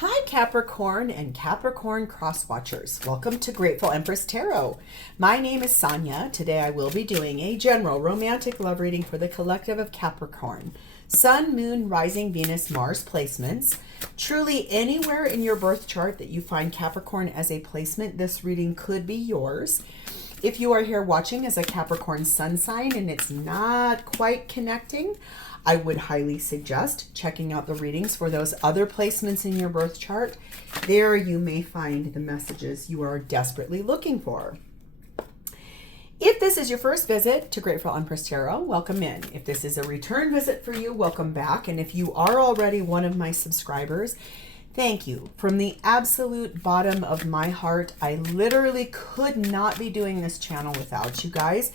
Hi Capricorn and Capricorn cross-watchers. Welcome to Grateful Empress Tarot. My name is Sonia. Today I will be doing a general romantic love reading for the collective of Capricorn. Sun, Moon, Rising, Venus, Mars placements. Truly anywhere in your birth chart that you find Capricorn as a placement, this reading could be yours. If you are here watching as a Capricorn sun sign and it's not quite connecting, I would highly suggest checking out the readings for those other placements in your birth chart. There you may find the messages you are desperately looking for. If this is your first visit to Grateful Empress Tarot, welcome in. If this is a return visit for you, welcome back. And if you are already one of my subscribers, thank you. From the absolute bottom of my heart, I literally could not be doing this channel without you guys.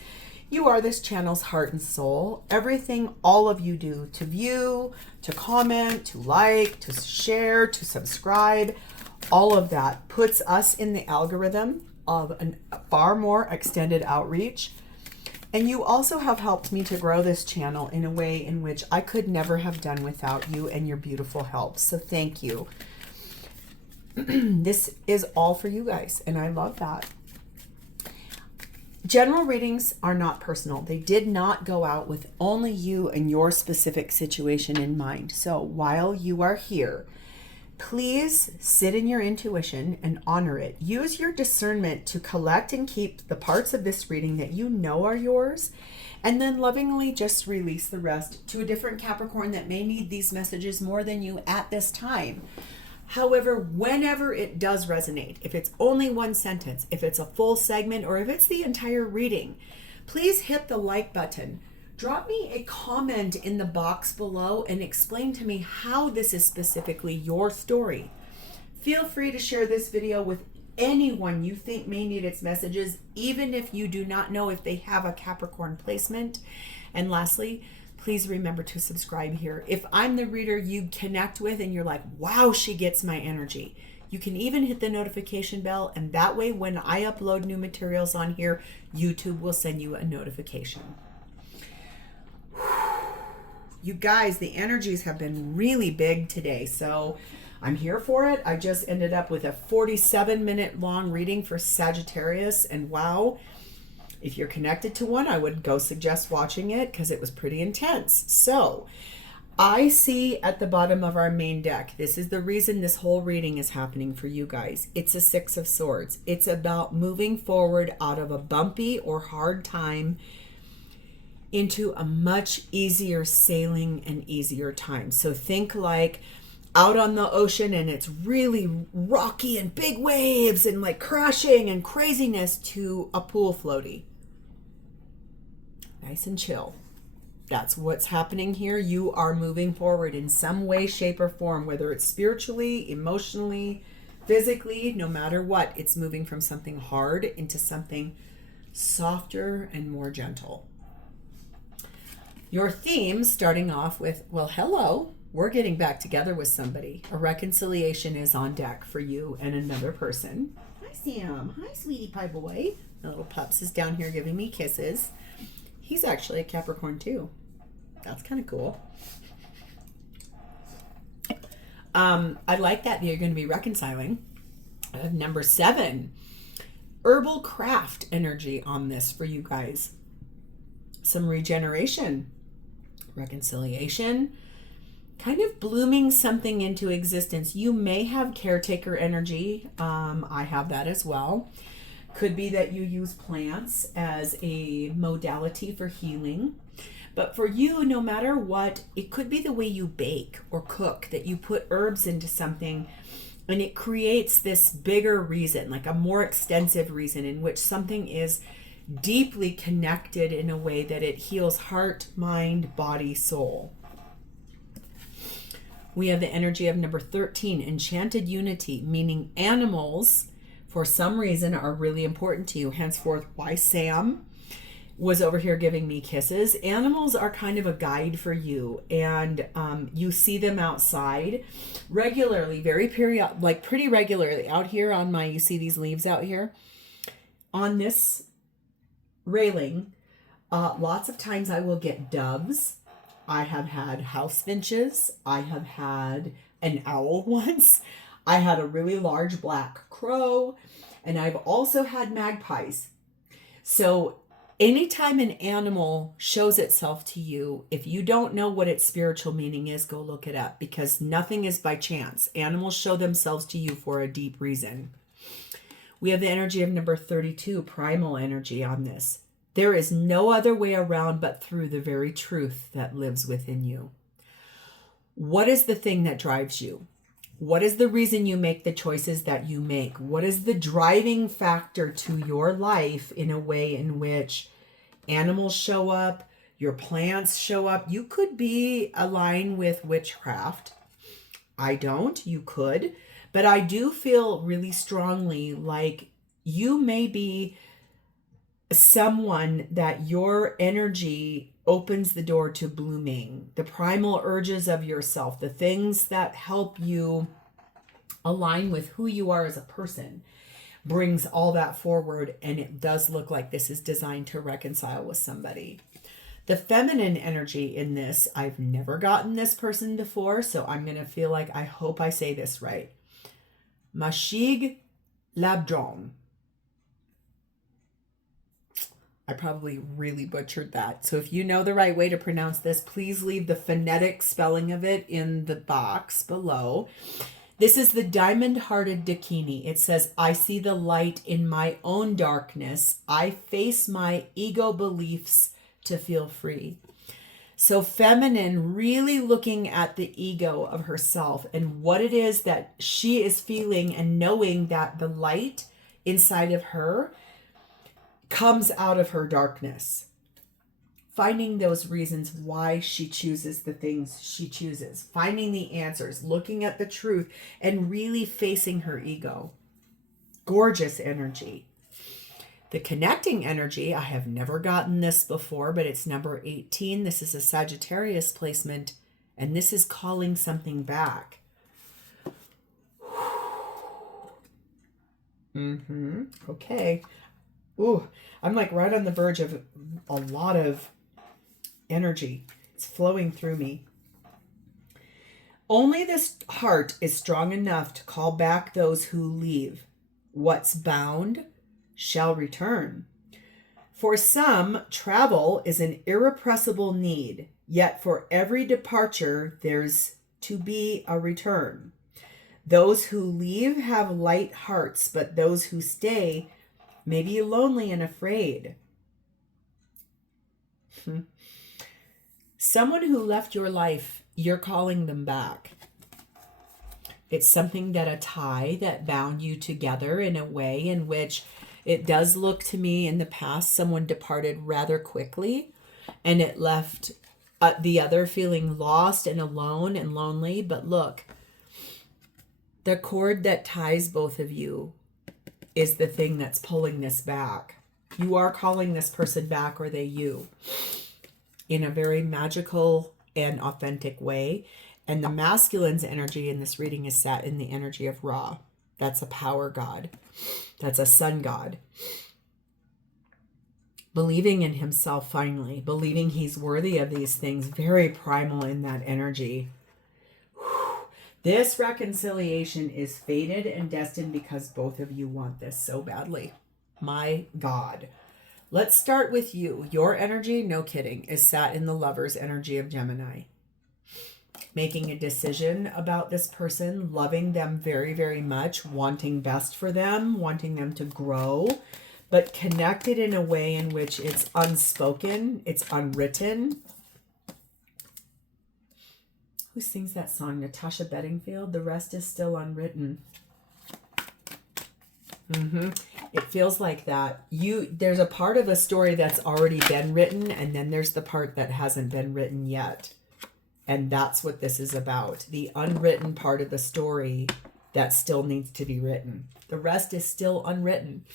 You are this channel's heart and soul. Everything all of you do to view, to comment, to like, to share, to subscribe, all of that puts us in the algorithm of a far more extended outreach. And you also have helped me to grow this channel in a way in which I could never have done without you and your beautiful help. So thank you. This is all for you guys, and I love that. General readings are not personal. They did not go out with only you and your specific situation in mind. So while you are here, please sit in your intuition and honor it. Use your discernment to collect and keep the parts of this reading that you know are yours, and then lovingly just release the rest to a different Capricorn that may need these messages more than you at this time. However, whenever it does resonate, if it's only one sentence, if it's a full segment, or if it's the entire reading, please hit the like button. Drop me a comment in the box below and explain to me how this is specifically your story. Feel free to share this video with anyone you think may need its messages, even if you do not know if they have a Capricorn placement. And lastly, please remember to subscribe here. If I'm the reader you connect with and you're like, wow, she gets my energy, you can even hit the notification bell, and that way when I upload new materials on here, YouTube will send you a notification. You guys, the energies have been really big today, so I'm here for it. I just ended up with a 47-minute long reading for Sagittarius, and wow, if you're connected to one, I would go suggest watching it because it was pretty intense. So I see at the bottom of our main deck, this is the reason this whole reading is happening for you guys. It's a Six of Swords. It's about moving forward out of a bumpy or hard time into a much easier sailing and easier time. So think like out on the ocean and it's really rocky and big waves and like crashing and craziness, to a pool floaty. Nice and chill. That's what's happening here. You are moving forward in some way, shape, or form, whether it's spiritually, emotionally, physically, no matter what. It's moving from something hard into something softer and more gentle. Your theme, starting off with, well, hello, we're getting back together with somebody. A reconciliation is on deck for you and another person. Hi, Sam. Hi, sweetie pie boy. The little pups is down here giving me kisses. He's actually a Capricorn too. That's kind of cool. I like that you're going to be reconciling. Number 7, herbal craft energy on this for you guys. Some regeneration, reconciliation, kind of blooming something into existence. You may have caretaker energy. I have that as well. Could be that you use plants as a modality for healing. But for you, no matter what, it could be the way you bake or cook, that you put herbs into something and it creates this bigger reason, like a more extensive reason in which something is deeply connected in a way that it heals heart, mind, body, soul. We have the energy of number 13, enchanted unity, meaning animals for some reason are really important to you. Henceforth, why Sam was over here giving me kisses. Animals are kind of a guide for you, and you see them outside regularly, pretty regularly. Out here on you see these leaves out here on this railing. Lots of times I will get doves. I have had house finches. I have had an owl once. I had a really large black crow, and I've also had magpies. So anytime an animal shows itself to you, if you don't know what its spiritual meaning is, go look it up, because nothing is by chance. Animals show themselves to you for a deep reason. We have the energy of number 32, primal energy on this. There is no other way around but through the very truth that lives within you. What is the thing that drives you? What is the reason you make the choices that you make? What is the driving factor to your life in a way in which animals show up, your plants show up? You could be aligned with witchcraft. I don't. You could. But I do feel really strongly like you may be someone that your energy opens the door to blooming, the primal urges of yourself, the things that help you align with who you are as a person, brings all that forward. And it does look like this is designed to reconcile with somebody. The feminine energy in this, I've never gotten this person before, so I'm going to feel like, I hope I say this right. Mashig Labdron. I probably really butchered that. So if you know the right way to pronounce this, please leave the phonetic spelling of it in the box below. This is the diamond-hearted Dakini. It says, I see the light in my own darkness. I face my ego beliefs to feel free. So feminine, really looking at the ego of herself and what it is that she is feeling, and knowing that the light inside of her comes out of her darkness. Finding those reasons why she chooses the things she chooses. Finding the answers, looking at the truth, and really facing her ego. Gorgeous energy. The connecting energy, I have never gotten this before, but it's number 18. This is a Sagittarius placement, and this is calling something back. Okay. Ooh, I'm like right on the verge of a lot of energy. It's flowing through me. Only this heart is strong enough to call back those who leave. What's bound shall return. For some, travel is an irrepressible need, yet for every departure there's to be a return. Those who leave have light hearts, but those who stay may be lonely and afraid. Someone who left your life, you're calling them back. It's something that a tie that bound you together in a way in which it does look to me in the past someone departed rather quickly, and it left the other feeling lost and alone and lonely. But look, the cord that ties both of you is the thing that's pulling this back. You are calling this person back, or they you, in a very magical and authentic way. And the masculine's energy in this reading is sat in the energy of Ra. That's a power god. That's a sun god. Believing in himself finally. Believing he's worthy of these things. Very primal in that energy. This reconciliation is fated and destined because both of you want this so badly. My God. Let's start with you. Your energy, no kidding, is sat in the lover's energy of Gemini. Making a decision about this person, loving them very, very much, wanting best for them, wanting them to grow, but connected in a way in which it's unspoken, it's unwritten. Who sings that song? Natasha Bedingfield. The rest is still unwritten. It feels like that. There's a part of a story that's already been written, and then there's the part that hasn't been written yet. And that's what this is about. The unwritten part of the story that still needs to be written. The rest is still unwritten.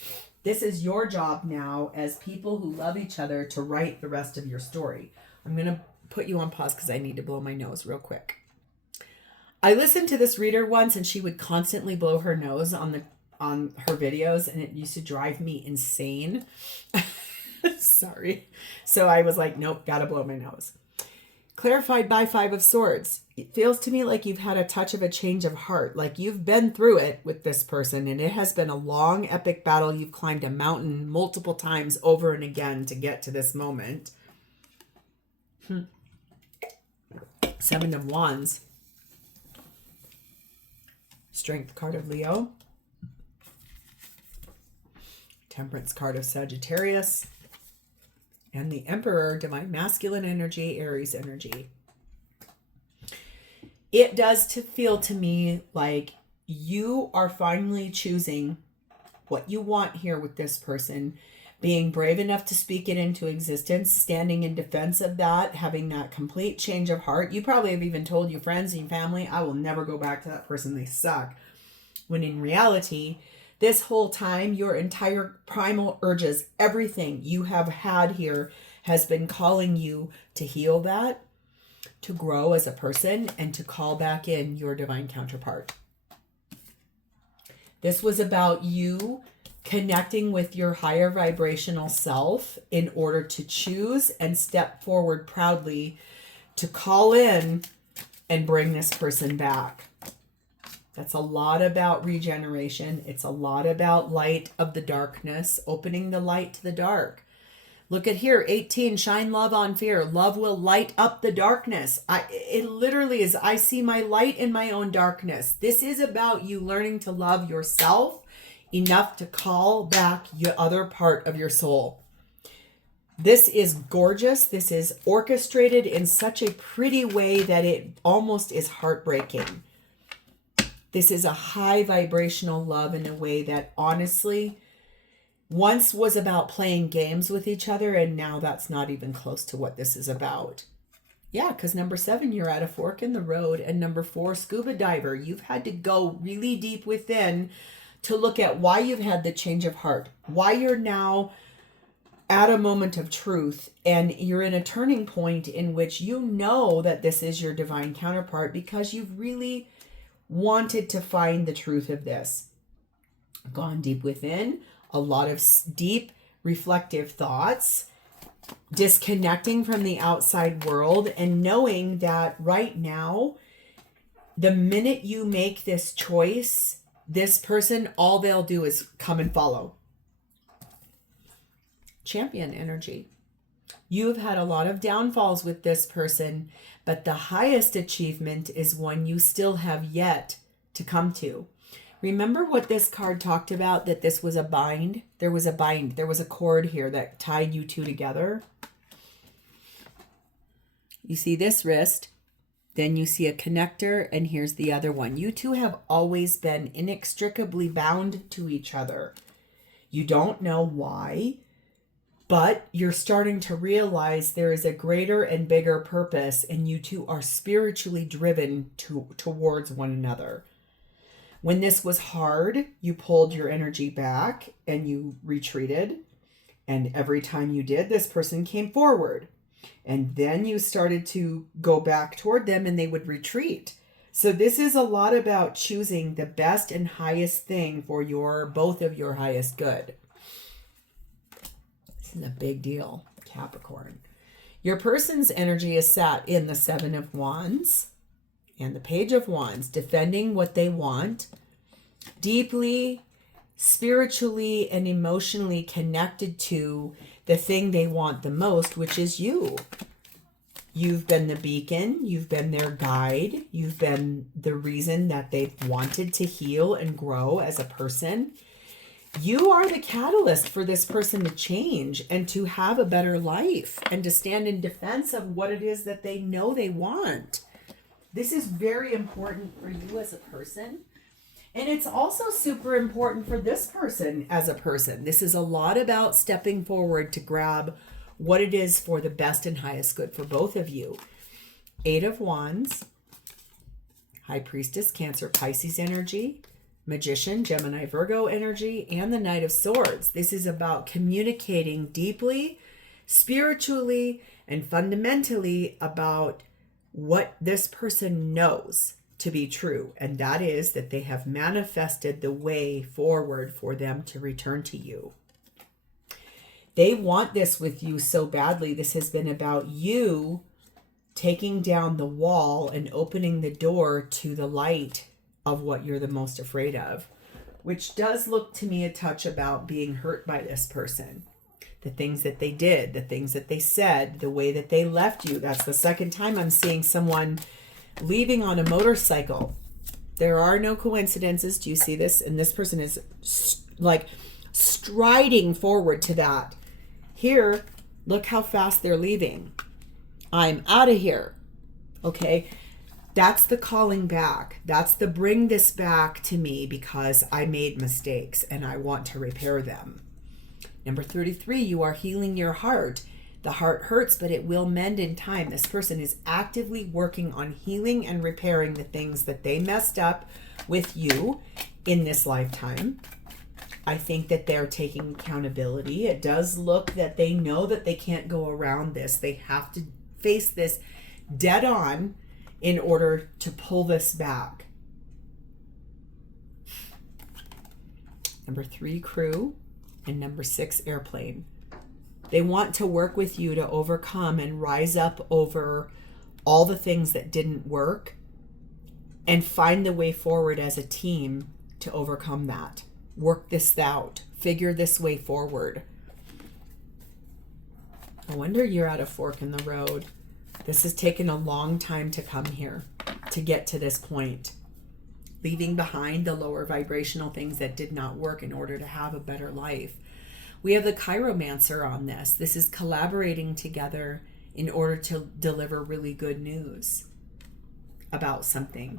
This is your job now as people who love each other to write the rest of your story. I'm going to put you on pause because I need to blow my nose real quick. I listened to this reader once, and she would constantly blow her nose on her videos, and it used to drive me insane. Sorry. So I was like, nope, gotta blow my nose. Clarified by Five of Swords. It feels to me like you've had a touch of a change of heart. Like you've been through it with this person, and it has been a long, epic battle. You've climbed a mountain multiple times over and again to get to this moment. Seven of Wands. Strength card of Leo. Temperance card of Sagittarius. And the Emperor, divine masculine energy, Aries energy. It does feel to me like you are finally choosing what you want here with this person, being brave enough to speak it into existence, standing in defense of that, having that complete change of heart. You probably have even told your friends and your family, I will never go back to that person, they suck. When in reality, this whole time, your entire primal urges, everything you have had here has been calling you to heal that, to grow as a person, and to call back in your divine counterpart. This was about you connecting with your higher vibrational self in order to choose and step forward proudly to call in and bring this person back. That's a lot about regeneration. It's a lot about light of the darkness, opening the light to the dark. Look at here, 18, shine love on fear. Love will light up the darkness. It literally is, I see my light in my own darkness. This is about you learning to love yourself enough to call back your other part of your soul. This is gorgeous. This is orchestrated in such a pretty way that it almost is heartbreaking. This is a high vibrational love in a way that honestly once was about playing games with each other, and now that's not even close to what this is about. Yeah, because number 7, you're at a fork in the road, and number 4, scuba diver. You've had to go really deep within to look at why you've had the change of heart, why you're now at a moment of truth, and you're in a turning point in which you know that this is your divine counterpart because you've really wanted to find the truth of this. Gone deep within, a lot of deep reflective thoughts, disconnecting from the outside world, and knowing that right now, the minute you make this choice, this person, all they'll do is come and follow. Champion energy. You've had a lot of downfalls with this person, but the highest achievement is one you still have yet to come to. Remember what this card talked about, that this was a bind? There was a bind. There was a cord here that tied you two together. You see this wrist, then you see a connector, and here's the other one. You two have always been inextricably bound to each other. You don't know why, but you're starting to realize there is a greater and bigger purpose, and you two are spiritually driven towards one another. When this was hard, you pulled your energy back and you retreated. And every time you did, this person came forward. And then you started to go back toward them and they would retreat. So this is a lot about choosing the best and highest thing for both of your highest good. This is a big deal, Capricorn. Your person's energy is sat in the 7 of Wands and the Page of Wands, defending what they want, deeply, spiritually, and emotionally connected to the thing they want the most, which is you. You've been the beacon, you've been their guide, you've been the reason that they've wanted to heal and grow as a person. You are the catalyst for this person to change and to have a better life and to stand in defense of what it is that they know they want. This is very important for you as a person. And it's also super important for this person as a person. This is a lot about stepping forward to grab what it is for the best and highest good for both of you. 8 of Wands, High Priestess, Cancer, Pisces energy, Magician, Gemini, Virgo energy, and the Knight of Swords. This is about communicating deeply, spiritually, and fundamentally about what this person knows to be true, and that is that they have manifested the way forward for them to return to you. They want this with you so badly. This has been about you taking down the wall and opening the door to the light of what you're the most afraid of, which does look to me a touch about being hurt by this person. The things that they did, the things that they said, the way that they left you. That's the second time I'm seeing someone leaving on a motorcycle. There are no coincidences. Do you see this? And this person is like striding forward to that. Here, look how fast they're leaving. I'm out of here. Okay. That's the calling back. That's the bring this back to me because I made mistakes and I want to repair them. Number 33, you are healing your heart. The heart hurts, but it will mend in time. This person is actively working on healing and repairing the things that they messed up with you in this lifetime. I think that they're taking accountability. It does look that they know that they can't go around this. They have to face this dead on in order to pull this back. Number 3, crew. And number 6, airplane. They want to work with you to overcome and rise up over all the things that didn't work and find the way forward as a team to overcome that. Work this out. Figure this way forward. I wonder you're at a fork in the road. This has taken a long time to come here, to get to this point. Leaving behind the lower vibrational things that did not work in order to have a better life. We have the chiromancer on this. This is collaborating together in order to deliver really good news about something.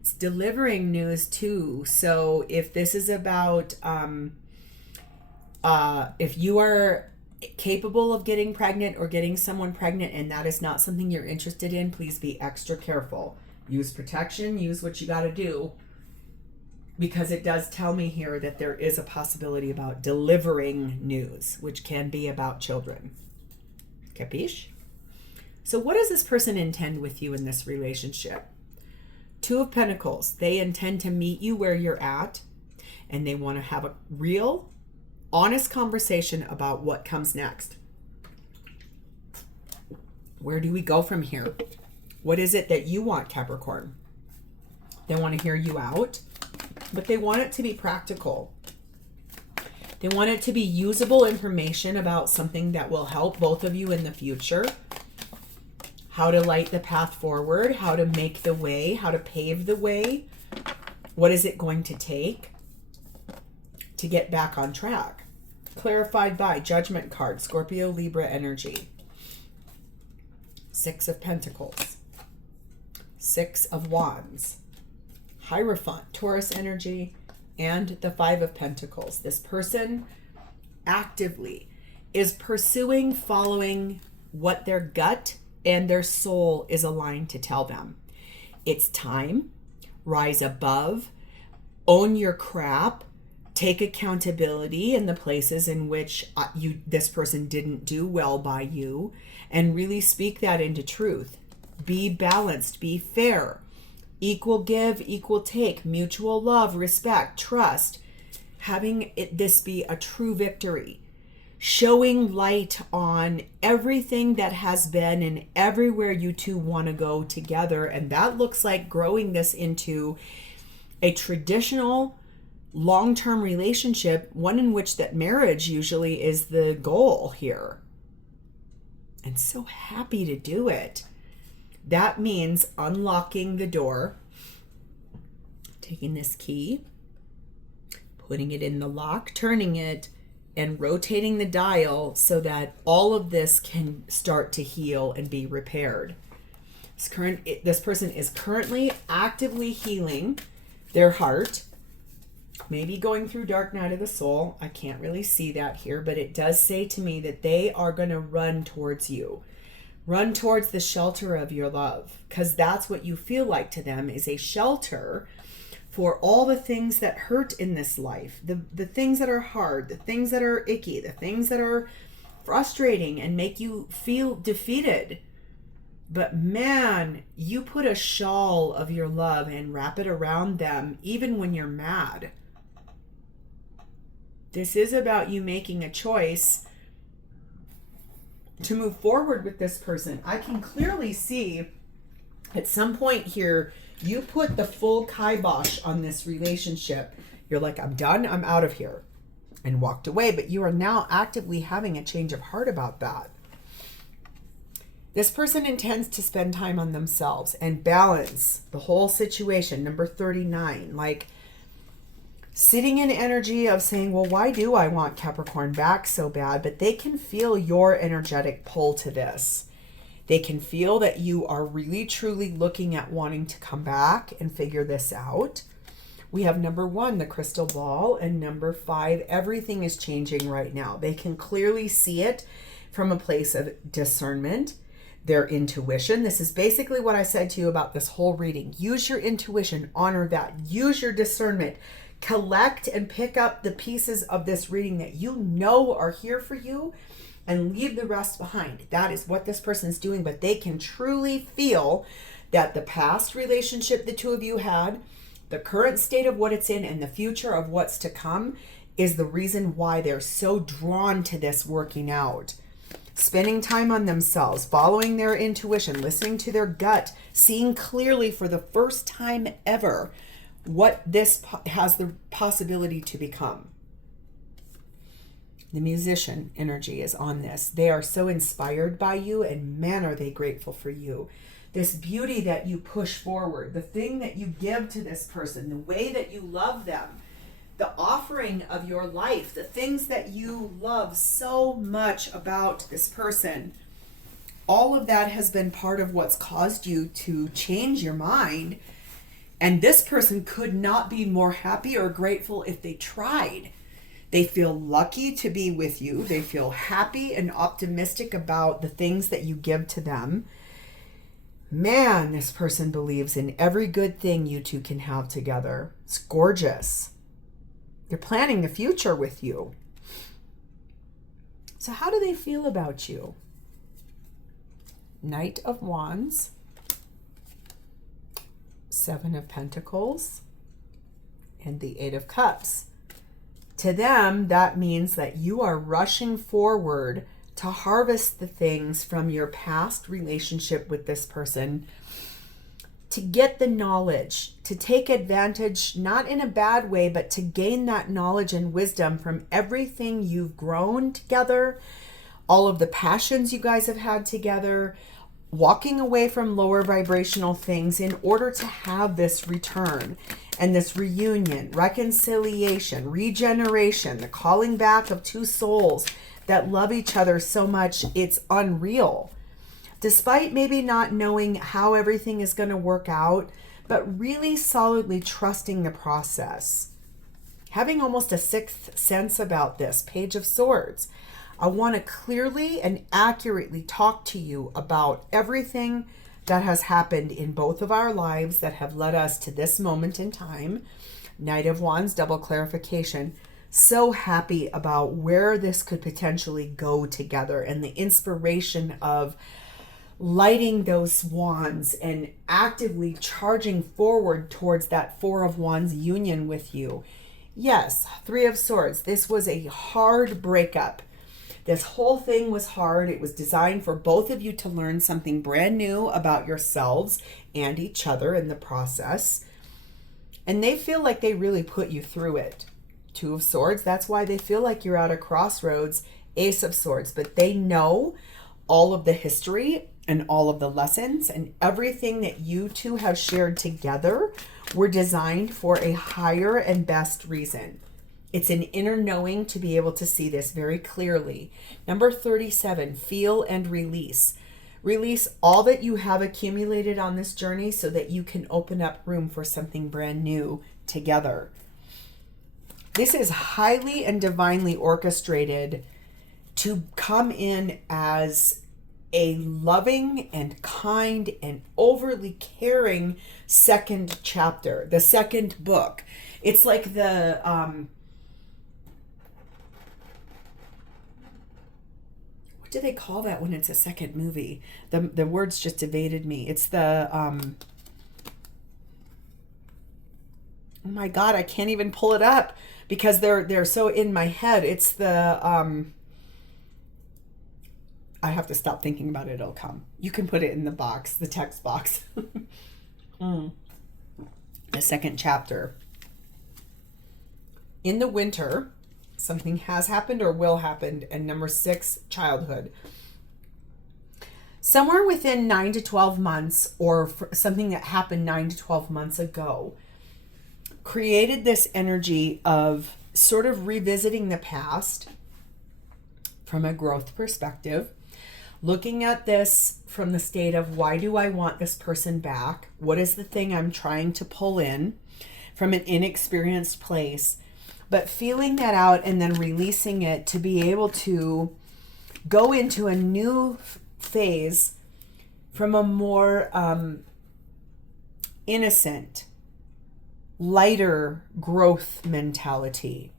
It's delivering news too. So if this is about, if you are capable of getting pregnant or getting someone pregnant and that is not something you're interested in, please be extra careful. Use protection, use what you got to do, because it does tell me here that there is a possibility about delivering news, which can be about children. Capiche? So what does this person intend with you in this relationship? 2 of Pentacles. They intend to meet you where you're at, and they want to have a real, honest conversation about what comes next. Where do we go from here? What is it that you want, Capricorn? They want to hear you out, but they want it to be practical. They want it to be usable information about something that will help both of you in the future. How to light the path forward, how to make the way, how to pave the way. What is it going to take to get back on track? Clarified by Judgment card, Scorpio, Libra energy. 6 of Pentacles. 6 of Wands. Hierophant, Taurus energy, and the 5 of Pentacles. This person actively is pursuing, following what their gut and their soul is aligned to tell them. It's time. Rise above. Own your crap. Take accountability in the places in which this person didn't do well by you, and really speak that into truth. Be balanced. Be fair. Equal give, equal take, mutual love, respect, trust. Having this be a true victory. Showing light on everything that has been and everywhere you two want to go together. And that looks like growing this into a traditional long-term relationship, one in which that marriage usually is the goal here. And so happy to do it. That means unlocking the door, taking this key, putting it in the lock, turning it, and rotating the dial so that all of this can start to heal and be repaired. This person is currently actively healing their heart, maybe going through dark night of the soul. I can't really see that here, but it does say to me that they are going to run towards you. Run towards the shelter of your love, because that's what you feel like to them, is a shelter for all the things that hurt in this life, the things that are hard, the things that are icky, the things that are frustrating and make you feel defeated. But man, you put a shawl of your love and wrap it around them even when you're mad. This is about you making a choice to move forward with this person. I can clearly see at some point here, you put the full kibosh on this relationship. You're like, I'm done, I'm out of here, and walked away. But you are now actively having a change of heart about that. This person intends to spend time on themselves and balance the whole situation. Number 39, like sitting in energy of saying, well, why do I want Capricorn back so bad? But they can feel your energetic pull to this. They can feel that you are really, truly looking at wanting to come back and figure this out. We have number 1, the crystal ball, and number 5, everything is changing right now. They can clearly see it from a place of discernment, their intuition. This is basically what I said to you about this whole reading. Use your intuition, honor that, use your discernment, collect and pick up the pieces of this reading that you know are here for you, and leave the rest behind. That is what this person is doing, but they can truly feel that the past relationship the two of you had, the current state of what it's in, and the future of what's to come is the reason why they're so drawn to this working out. Spending time on themselves, following their intuition, listening to their gut, seeing clearly for the first time ever what this has the possibility to become. The musician energy is on this. They are so inspired by you, and man, are they grateful for you. This beauty that you push forward, the thing that you give to this person, the way that you love them, the offering of your life, the things that you love so much about this person, all of that has been part of what's caused you to change your mind. And this person could not be more happy or grateful if they tried. They feel lucky to be with you. They feel happy and optimistic about the things that you give to them. Man, this person believes in every good thing you two can have together. It's gorgeous. They're planning the future with you. So how do they feel about you? Knight of Wands, 7 of Pentacles, and the 8 of Cups. To them, that means that you are rushing forward to harvest the things from your past relationship with this person, to get the knowledge, to take advantage, not in a bad way, but to gain that knowledge and wisdom from everything you've grown together, all of the passions you guys have had together, walking away from lower vibrational things in order to have this return and this reunion, reconciliation, regeneration, the calling back of two souls that love each other so much, it's unreal. Despite maybe not knowing how everything is going to work out, but really solidly trusting the process. Having almost a sixth sense about this, Page of Swords. I want to clearly and accurately talk to you about everything that has happened in both of our lives that have led us to this moment in time. Knight of Wands, double clarification. So happy about where this could potentially go together and the inspiration of lighting those wands and actively charging forward towards that 4 of Wands union with you. Yes, 3 of Swords. This was a hard breakup. This whole thing was hard. It was designed for both of you to learn something brand new about yourselves and each other in the process. And they feel like they really put you through it. 2 of Swords, that's why they feel like you're at a crossroads. Ace of Swords, but they know all of the history and all of the lessons and everything that you two have shared together were designed for a higher and best reason. It's an inner knowing to be able to see this very clearly. Number 37, feel and release. Release all that you have accumulated on this journey so that you can open up room for something brand new together. This is highly and divinely orchestrated to come in as a loving and kind and overly caring second chapter, the second book. It's like the what do they call that when it's a second movie? The words just evaded me. It's the oh my God, I can't even pull it up because they're so in my head. It's the I have to stop thinking about it. It'll come. You can put it in the box, the text box. The second chapter. In the winter, something has happened or will happen. And number 6, childhood. Somewhere within 9 to 12 months, or something that happened 9 to 12 months ago, created this energy of sort of revisiting the past from a growth perspective, looking at this from the state of, why do I want this person back? What is the thing I'm trying to pull in from an inexperienced place? But feeling that out and then releasing it to be able to go into a new phase from a more innocent, lighter growth mentality.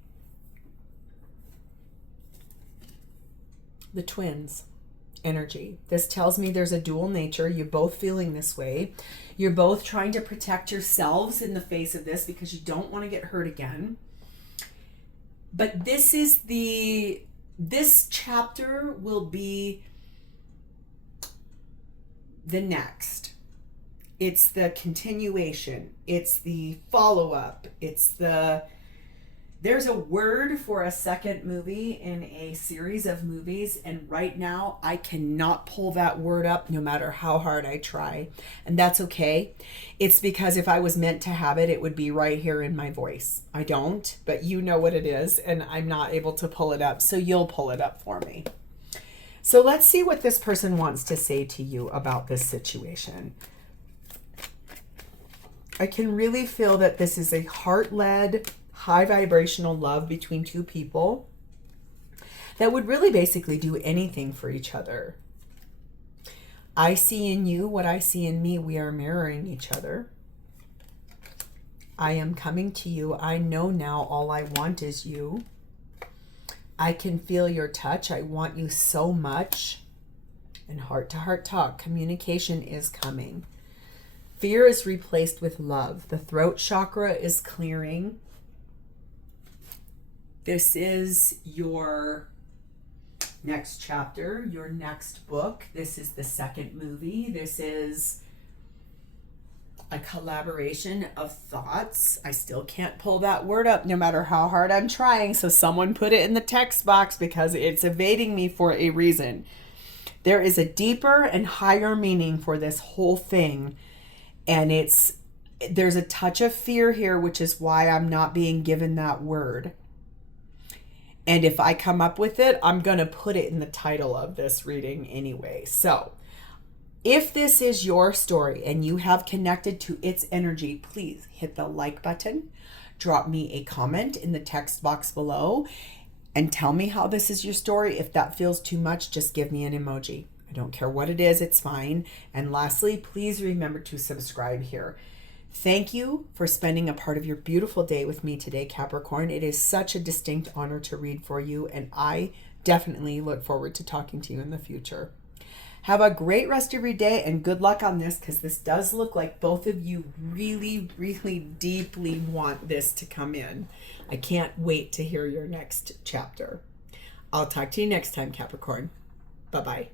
The twins energy. This tells me there's a dual nature. You're both feeling this way. You're both trying to protect yourselves in the face of this because you don't want to get hurt again. But this chapter will be the next. It's the continuation. It's the follow-up. There's a word for a second movie in a series of movies, and right now I cannot pull that word up no matter how hard I try. And that's okay. It's because if I was meant to have it, it would be right here in my voice. I don't, but you know what it is, and I'm not able to pull it up, so you'll pull it up for me. So let's see what this person wants to say to you about this situation. I can really feel that this is a heart-led, high vibrational love between two people that would really basically do anything for each other. I see in you what I see in me. We are mirroring each other. I am coming to you. I know now all I want is you. I can feel your touch. I want you so much. And heart-to-heart talk, communication is coming. Fear is replaced with love. The throat chakra is clearing. This is your next chapter, your next book. This is the second movie. This is a collaboration of thoughts. I still can't pull that word up no matter how hard I'm trying. So someone put it in the text box because it's evading me for a reason. There is a deeper and higher meaning for this whole thing. And there's a touch of fear here, which is why I'm not being given that word. And if I come up with it, I'm going to put it in the title of this reading anyway. So if this is your story and you have connected to its energy, please hit the like button, drop me a comment in the text box below, and tell me how this is your story. If that feels too much, just give me an emoji. I don't care what it is, it's fine. And lastly, please remember to subscribe here. Thank you for spending a part of your beautiful day with me today, Capricorn. It is such a distinct honor to read for you, and I definitely look forward to talking to you in the future. Have a great rest of your day, and good luck on this, because this does look like both of you really, really deeply want this to come in. I can't wait to hear your next chapter. I'll talk to you next time, Capricorn. Bye-bye.